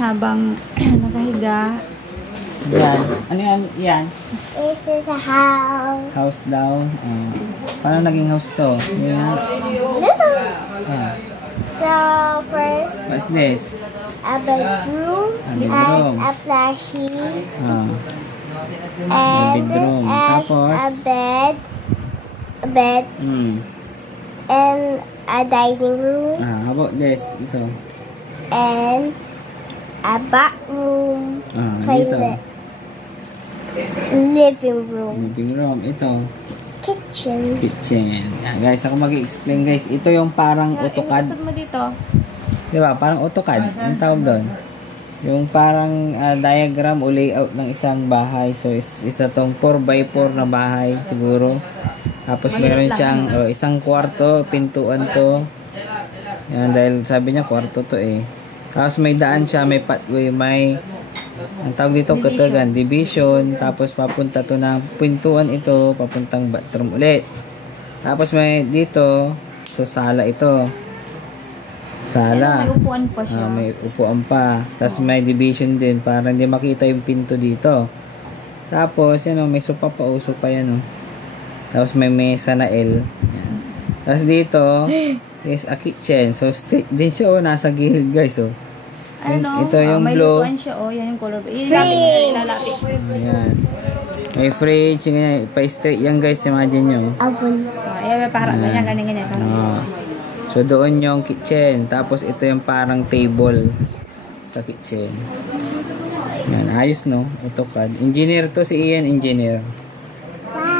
habang nakahiga. Yan. Ano yan? Yan? This is a house. House daw. Paano naging house to? Yan. So first, What's this? a bedroom bedroom. has a flashy and bedroom. has Tapos? a bed and a dining room How about this? Ito. and a bathroom, Dito. toilet, living room, Living room. Ito. kitchen. Kitchen. Yan, guys, ako mag-explain guys. Ito yung parang AutoCAD. Ilusot mo dito. Diba? Parang AutoCAD. Ang tawag doon. Yung parang diagram o layout ng isang bahay. So, isa tong 4x4 na bahay siguro. Tapos meron siyang isang kwarto, pintuan to. Yan, dahil sabi niya kwarto to eh. Tapos may daan siya, may pathway, may ang tawag dito katagan, division. Tapos papunta to ng pintuan ito, papuntang bathroom ulit. Tapos may dito, so sala ito. Sala. May upuan pa siya. May upuan pa. Tapos may division din para hindi makita yung pinto dito. Tapos, yan may sopa pa. Sopa yan Tapos may mesa na L. Yan. Tapos dito is a kitchen. So, straight din siya nasa gilid guys. Ito yung may blue. lutuan siya. Yan yung color. Ilalapit. Ayan. May fridge. Ganyan. Pa-straight yan guys. Imagine nyo. Oven. Parang ganyan. So, doon yung kitchen. Tapos, ito yung parang table sa kitchen. Yan. Ayos, no? AutoCAD. Engineer to si Ian. Engineer.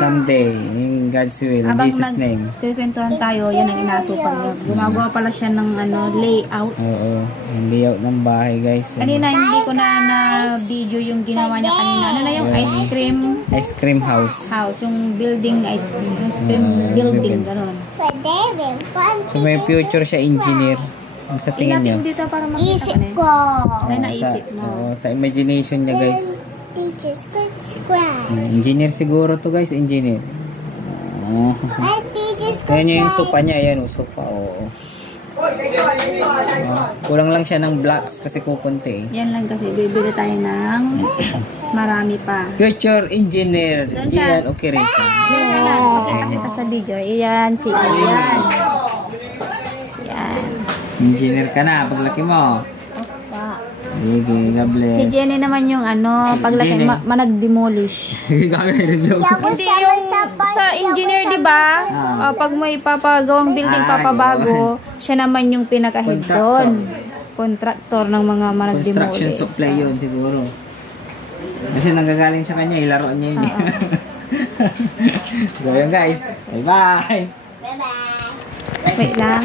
Someday. In God's will. In Jesus' name. Kwentuhan tayo. Yan ang inatupan niya. Gumagawa pala siya ng layout. Oo. Yung layout ng bahay, guys. Kanina, hindi ko na video yung ginawa niya kanina. Ano na yung ice cream? Ice cream house. Yung building ice cream building. Ganon. So may future siya engineer. Ang sa tingin niyo? Ilapit dito para makita Isip ka ko. na naisip mo. Sa imagination niya, guys. Teachers could scribe. Engineer siguro to, guys. Engineer. And teachers could Ayan yung sofa niya. Ayan, sofa. Kulang lang siya ng blocks kasi kukunti. Yan lang kasi. Bibili tayo ng marami pa. Future engineer. Doon Gian ka. Okeresa. Yan lang. Pakita kita sa video. Iyan, si Ian. Yan. Engineer ka na paglaki mo. Sige, God bless. Si Jenny naman yung paglaki, manag-demolish. Hindi yung sa engineer, di ba? Pag may papagawang building, papabago, siya naman yung pinaka-head doon. Contractor ng mga manag-demolish. Construction supply yun siguro. Kasi nanggagaling sa kanya, ilaro niya yun. So yun guys, bye bye! Bye-bye. Wait lang.